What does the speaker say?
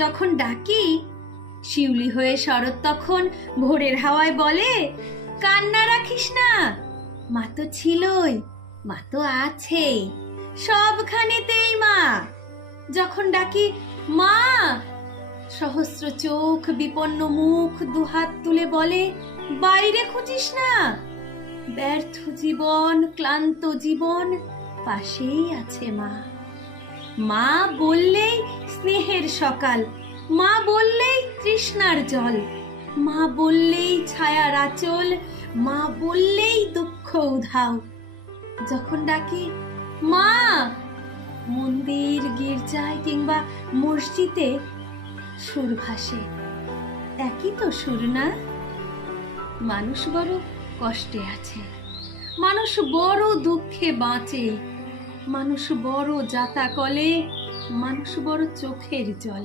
যখন ডাকি শিউলি হয়ে শরৎ তখন ভোরের হাওয়ায় বলে, কান্না রাখিস না, মা তো ছিলই, মা তো আছেই, সবখানেতেই মা। যখন ডাকি মা, সহস্র চোখ বিপন্ন মুখ দুহাত তুলে বলে, বাইরে খুঁজিস না, ব্যর্থ জীবন ক্লান্ত জীবন পাশেই আছে মা। মা বললেই স্নেহের সকাল, মা বললেই তৃষ্ণার জল, মা বললেই ছায়ার আঁচল, মা বললেই দুঃখ উধাও। যখন ডাকি মা, মন্দির গির্জায় কিংবা মসজিদে সুর ভাসে, একই তো সুর না? মানুষ বড় কষ্টে আছে, মানুষ বড় দুঃখে বাঁচে, মানুষ বড় যাতা কলে, মানুষ বড় চোখের জল।